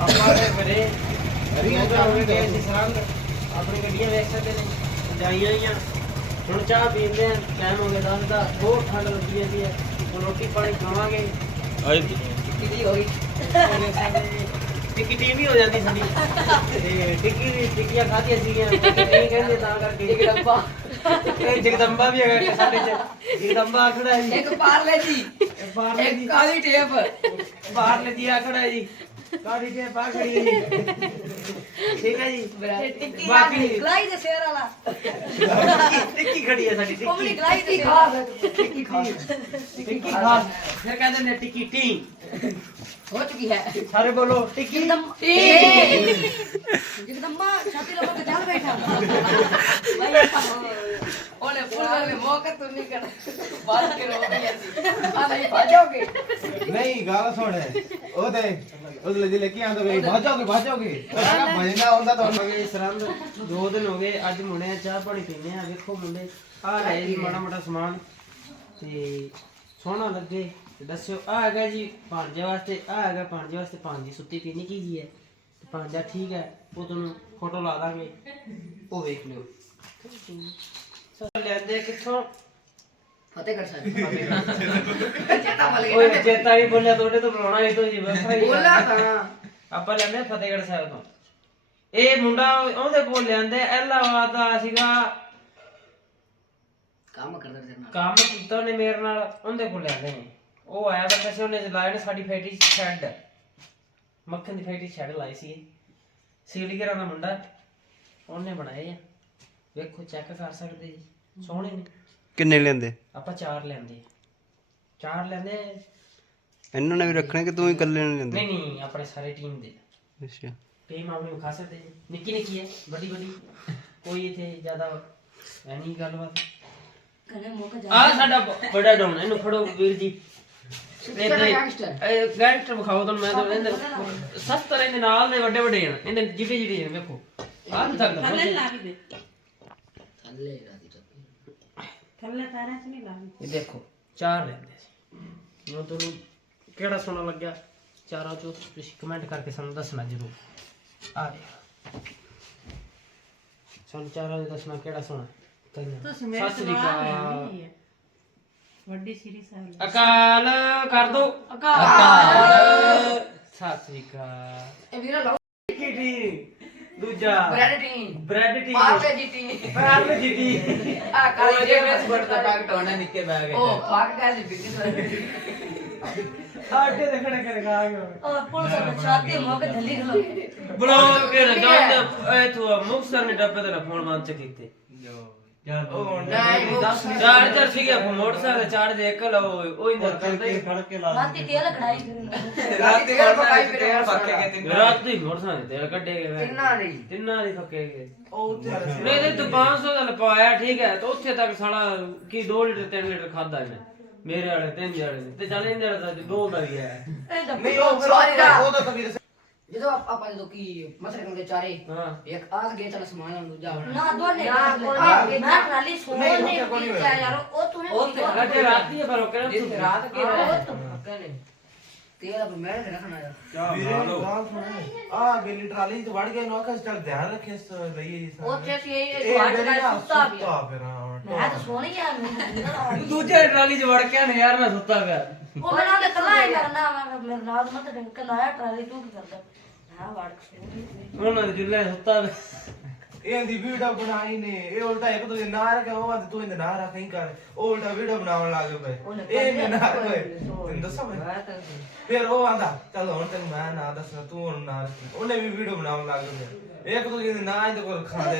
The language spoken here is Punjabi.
ਆਪਾਂ ਦੇ ਬਰੇ ਹਰੀਆਂ ਚਾਹ ਗਏ ਸੀ ਸਰੰਗ। ਆਪਣੀ ਗੱਡੀਆਂ ਵੇਖ ਸਕਦੇ ਨੇ। ਜਾਈਆਂ ਆਈਆਂ। ਹੁਣ ਚਾਹ ਪੀਂਦੇ ਆ। ਟਾਈਮ ਹੋ ਗਿਆ ਦਸ ਦਾ। ਬਹੁਤ ਠੰਡ ਲੱਗੀ ਜਾਂਦੀ ਹੈ। ਹੁਣ ਰੋਟੀ ਪਾਣੀ ਖਾਵਾਂਗੇ। ਟਿੱਕੀ ਹੋ ਗਈ। ਟਿੱਕੀ ਟੀਮ ਹੀ ਹੋ ਜਾਂਦੀ ਸਾਡੀ। ਤੇ ਟਿੱਕੀ ਦੀ ਟਿੱਕੀਆਂ ਖਾਧੀਆਂ ਸੀਗੀਆਂ। ਨਹੀਂ ਕਹਿੰਦੇ ਤਾਂ ਕਰਕੇ। ਜਗਦੰਬਾ। ਇਹ ਜਗਦੰਬਾ ਵੀ ਹੈਗਾ ਸਾਡੇ ਚ। ਜਗਦੰਬਾ ਆਖੜਾ ਜੀ। ਇੱਕ ਪਾਰਲੇ ਜੀ ਇੱਕ ਕਾਲੀ ਟੇਪ? ਬਾਹਰ ਲੈ ਜੀ ਆਖੜਾ ਹੈ ਜੀ। ਕਾੜੀ ਹੈ ਜੀ ਠੀਕ ਹੈ ਜੀ। ਟਿੱਕੀ ਬਾਕੀ ਗਲਾਈ ਦੇ ਸ਼ੇਰ ਵਾਲਾ। ਟਿੱਕੀ ਖੜੀ ਹੈ ਸਾਡੀ ਕੋਮਲੀ ਟਿੱਕੀ। ਗਲਾਈ ਦੇ ਸ਼ੇਰ ਟਿੱਕੀ ਖਾਸ। ਟਿੱਕੀ ਖਾਸ। ਫਿਰ ਕਹਿੰਦੇ ਨੇ ਟਿੱਕੀ ਟੀ। ਹੋ ਚੁੱਕੀ ਹੈ। ਸਾਰੇ ਬੋਲੋ ਟਿੱਕੀ। ਜਗਦੰਬਾ ਛਾਤੀ ਲਗਾ ਕੇ ਚੱਲ ਬੈਠਾ। ਭਾਈ ਉਹਨੇ ਬੋਲਾ ਲੈ ਮੌਕਾ ਤੂੰ ਨਹੀਂ ਕਰ ਬਾਤ ਕੇ ਰੋ ਗਈ ਅਸੀਂ ਆ ਨਹੀਂ ਭਾਜੋਗੇ ਨਹੀਂ ਗੱਲ ਸੁਣ। ਉਹਦੇ ਉਹਦੇ ਲਈ ਲੈ ਕੇ ਆਂਦਾ ਵੇ ਭਾਜੋਗੇ ਭਾਜੋਗੇ ਤਾਂ ਭਜਨਾ ਹੁੰਦਾ ਤਾਂ ਗਏ ਸਰੰਦ ਦੋ ਦਿਨ ਹੋ ਗਏ ਅੱਜ ਮੁੰਡੇ ਚਾਹ ਪਾਣੀ ਪੀਂਦੇ ਆ ਵੇਖੋ ਮੁੰਡੇ। ਆ ਲੈ ਜੀ ਮਾੜਾ ਮਾੜਾ ਸਮਾਨ। ਤੇ ਸੋਹਣਾ ਲੱਗੇ ਤੇ ਦੱਸਿਓ ਆ ਹੈਗਾ ਜੀ ਭਾਂਜੇ ਵਾਸਤੇ ਆ ਹੈਗਾ ਭਾਂਜੇ ਵਾਸਤੇ ਭਾਂਜੀ ਸੁੱਤੀ ਪੀਣੀ ਕੀ ਜੀ ਹੈ। ਤੇ ਭਾਂਜਾ ਠੀਕ ਹੈ ਉਹ ਤੁਹਾਨੂੰ ਫੋਟੋ ਲਾ ਦਾਂਗੇ। ਉਹ ਵੇਖ ਲਿਓ। ਸਰ ਲੈਂਦੇ ਕਿੱਥੋਂ? ਫਤਿਹਗੜ੍ਹ ਸਾਹਿਬ ਚੇਤਾ ਭੁੱਲ ਓਏ ਗਿਆ ਚੇਤਾ ਵੀ ਬੋਲਿਆ ਤੁਹਾਡੇ ਤੋਂ ਬੁਲਾਉਣਾ ਇਹ ਤੋਂ ਜੀ ਵੱਖਰਾ ਹੀ ਬੋਲਾ ਤਾਂ। ਆਪਾਂ ਲੈਂਦੇ ਫਤਿਹਗੜ੍ਹ ਸਾਹਿਬ ਤੋਂ। ਇਹ ਮੁੰਡਾ ਉਹਦੇ ਕੋਲ ਲੈਂਦੇ ਐਲਾਹਾਬਾਦ ਦਾ ਸੀਗਾ। ਕੰਮ ਕਰਦਾ ਤੇਰੇ ਨਾਲ। ਕੰਮ ਕੀਤਾ ਉਹਨੇ ਮੇਰੇ ਨਾਲ ਉਹਦੇ ਕੋਲ ਲੈਂਦੇ ਨੇ ਉਹ ਆਇਆ ਬੈਠਾ ਸੀ ਉਹਨੇ ਲਾਇਆ ਨੇ ਸਾਡੀ ਫੈਕਟਰੀ ਚ ਸ਼ੈੱਡ। ਮੱਖਣ ਦੀ ਫੈਕਟਰੀ ਸ਼ੈੱਡ ਲਾਈ ਸੀ। ਸੀਲੀਗਰਾਂ ਦਾ ਮੁੰਡਾ। ਉਹਨੇ ਬਣਾਏ ਆ। ਵੇਖੋ ਚੈੱਕ ਕਰ ਸਕਦੇ ਜੀ। ਸੋਹਣੇ ਨੇ। ਕਿੰਨੇ ਲੈਂਦੇ? ਆਪਾਂ ਚਾਰ ਲੈਂਦੇ। ਚਾਰ ਲੈਂਦੇ। ਇਹਨਾਂ ਨੇ ਵੀ ਰੱਖਣੇ ਕਿ ਤੂੰ ਹੀ ਇਕੱਲੇ ਨੇ ਲੈਂਦੇ? ਨਹੀਂ ਨਹੀਂ ਆਪਣੇ ਸਾਰੇ ਟੀਮ ਦੇ। ਅੱਛਾ। ਟੀਮ ਆਪਣੀ ਵਿਖਾ ਸਕਦੇ। ਜੀ ਨਿੱਕੀ ਨਿੱਕੀ ਹੈ ਵੱਡੀ ਵੱਡੀ। ਕੋਈ ਇੱਥੇ ਜ਼ਿਆਦਾ ਐ ਨਹੀਂ ਗੱਲਬਾਤ। ਕਨੇ ਮੌਕਾ ਜਾ। ਆ ਸਾਡਾ ਬ- ਬੜਾ ਡਾਉਨ ਇਹਨੂੰ ਫੜੋ ਵੀਰ ਜੀ? ਇਹ ਗੈਂਗਸਟਰ ਵਿਖਾਓ ਤੁਹਾਨੂੰ ਮੈਂ ਤੁਹਾਨੂੰ ਇਹਦੇ ਸਸਤਾ ਇਹਦੇ ਨਾਲ ਦੇ ਵੱਡੇ ਵੱਡੇ ਹਨ ਇਹਦੇ ਜਿੱਡੇ ਜਿੱਡੇ ਹਨ ਵੇਖੋ। ਆਹ ਨਹੀਂ ਸਕਦਾ ਥੱਲੇ ਰਾਦੀ ਇਹ ਦੇਖੋ ਚਾਰ ਲੈਂਦੇ ਸੀ। ਹੁਣ ਤੁਹਾਨੂੰ ਕਿਹੜਾ ਸੋਹਣਾ ਲੱਗਿਆ? ਚਾਰਾਂ ਚੋਂ ਤੁਸੀਂ ਕਮੈਂਟ ਕਰਕੇ ਸਾਨੂੰ ਦੱਸਣਾ ਜ਼ਰੂਰ। ਆ ਰਿਹਾ ਸਾਨੂੰ ਚਾਰਾਂ ਦੇ ਦੱਸਣਾ ਕਿਹੜਾ ਸੋਹਣਾ। ਤੁਸੀਂ ਮੇਰੇ ਸਵਾਲ ਵੱਡੀ ਸ੍ਰੀ ਸਾਹਿਬ ਅਕਾਲ। ਕਰ ਦੋ। ਅਕਾਲ। ਸਤਿ ਸ੍ਰੀ ਅਕਾਲ। ਇਹ ਵੀਰਾ ਲਓ। ਕਿਟੀ ਦੂਜਾ bread tea bread tea Parle G tea Parle G T ਆ ਕਾਲੀ ਜੇ ਮੈਂ ਬੜ ਦਾ ਪੈਕਟ ਹੋਣਾ ਨਿੱਕੇ ਬੈਗ ਉਹ ਫਾਕ ਕਾ ਜੀ ਬਿੱਕੀ ਆਟੇ ਦੇ? ਖੜੇ ਖੜੇ ਖਾ ਗਏ ਉਹ ਪੁਲਿਸ ਨੇ ਛਾਤੀ ਮੌਕੇ ਥੱਲੀ ਖਲੋ ਬਲੌਗ ਕੇ ਰਜਾਉਂਦੇ ਐ ਤੂੰ ਮੁਕਸਰ ਨੇ ਡੱਬੇ ਤੇ ਫੋਨ ਬੰਦ ਚ ਕੀਤੇ। ਉਹ ਨਹੀਂ ਚਾਰਜਰ ਸੀਗਾ ਮੋਟਰਸਾਈਕਲ ਚਾਰਜ ਇੱਕ ਲਓ ਉਹ ਹੀ ਕਰਦਾ ਹੀ। ਫੜ ਕੇ ਲਾ ਰਾਤੀ ਤੇਲ ਕਢਾਈ ਫਿਰ ਰਾਤੀ ਤੇਲ ਪਕਾਈ ਫਿਰ ਫੱਕੇ ਗਏ ਤਿੰਨ ਰਾਤ ਹੀ ਮੋਟਰਸਾਈਕਲ ਤੇਲ ਕੱਢੇ ਗਏ ਤਿੰਨਾਂ ਲਈ ਤਿੰਨਾਂ ਦੀ ਫੱਕੇ ਗਏ। ਉਹ ਉੱਥੇ ਵਾਲੇ ਸੀ। ਨਹੀਂ ਤੇ ਤੂੰ 500 ਦਾ ਲਪਾਇਆ ਠੀਕ ਹੈ ਤੇ ਉੱਥੇ ਤੱਕ ਸਾਲਾ ਕੀ 2 ਲੀਟਰ 3 ਲੀਟਰ ਖਾਦਾ ਇਹਨੇ। ਮੇਰੇ ਵਾਲੇ ਤਿੰਨ ਵਾਲੇ ਨੇ। ਤੇ ਚੱਲ ਇਹਦੇ ਵਾਲਾ ਤਾਂ ਦੋ ਦਾ ਹੀ ਹੈ। ਨਹੀਂ ਉਹ ਫਿਰ ਸਾਰੀ ਰਾਤ ਉਹ ਤਾਂ ਕਬੀਰ ਜਦੋਂ ਆਪ- ਆਪਾਂ ਜਦੋਂ ਕੀ ਮਸਲੇ ਕਰਦੇ ਚਾਰੇ ਹਾਂ। ਇੱਕ ਆਸ ਗਏ ਚਲ ਸਮਾਨ ਲੈਣ ਦੂਜਾ ਨਾ ਦੋਨੇ ਮੈਂ ਟਰਾਲੀ ਸੋਨੇ ਨੇ ਪੀਚਾ ਯਾਰ ਉਹ ਤੂੰ ਉਹ ਤੇ ਰਾਤੀ ਪਰ ਉਹ ਕਹਿੰਦਾ ਜਿੱਥੇ ਰਾਤ ਕੇ ਹਾਂ, ਉਹ ਤੇਲ ਆਪ ਮੈਂ ਰੱਖਣਾ ਸੁਣ। ਆ ਗੇਲੀ ਟਰਾਲੀ ਤੇ ਵੜ ਗਿਆ ਨੂੰ ਆਖਿਆ ਸੀ ਚੱਲ ਧਿਆਨ ਰੱਖੇ ਇਸ ਲਈਏ ਜੀ ਸਾਰੇ। ਉੱਥੇ ਸੀ ਇਹ ਨਾਲ ਨਾ ਸੁੱਤਾ ਵੀ ਸੁੱਤਾ ਫਿਰ ਮੈਂ ਤਾਂ ਸੋਹਣੀ ਆ ਮੈਨੂੰ ਦੂਜੇ ਟਰਾਲੀ 'ਚ ਵੜ ਕੇ ਨੇ ਯਾਰ ਮੈਂ ਸੁੱਤਾ ਪਿਆ। ਉਹ ਮੈਨੂੰ ਉਹਨੇ ਕਲਾ ਹੀ ਕਰਨਾ ਮੈਂ ਮੇਰੇ ਨਾਲ ਮਤ ਡੰਕ ਲਾਇਆ ਟਰਾਲੀ ਤੂੰ ਕੀ ਕਰਦਾ ਹਾਂ ਵੜ ਕੇ ਉਹਨਾਂ ਦੇ ਜੁੱਲੇ ਸੁੱਤਾ ਪਿਆ। ਇਹ ਦੀ ਵੀਡੀਓ ਬਣਾਈ ਨੇ ਇਹ ਉਲਟਾ ਇੱਕ ਦੂਜੇ ਨਾਂ ਰੱਖਿਆ ਉਹ ਆਂਦੇ ਤੂੰ ਇਹਦੇ ਨਾਂ ਰੱਖ ਕਰ। ਉਹ ਉਲਟਾ ਵੀਡੀਓ ਬਣਾਉਣ ਲੱਗ ਪਏ ਇਹ ਮੈਂ ਨਾ ਕੋਈ ਤੈਨੂੰ ਦੱਸਾਂ ਮੈਂ? ਫਿਰ ਉਹ ਆਂਦਾ ਚੱਲ ਹੁਣ ਤੈਨੂੰ ਮੈਂ ਨਾਂ ਦੱਸਣਾ ਤੂੰ ਹੁਣ ਨਾਂ ਰੱਖੀ। ਉਹਨੇ ਵੀ ਵੀਡੀਓ ਬਣਾਉਣ ਲੱਗ ਪਿਆ ਇੱਕ ਦੂਜੇ ਦੇ ਨਾਂ ਇਹਦੇ ਕੋਲ ਖਾਂਦੇ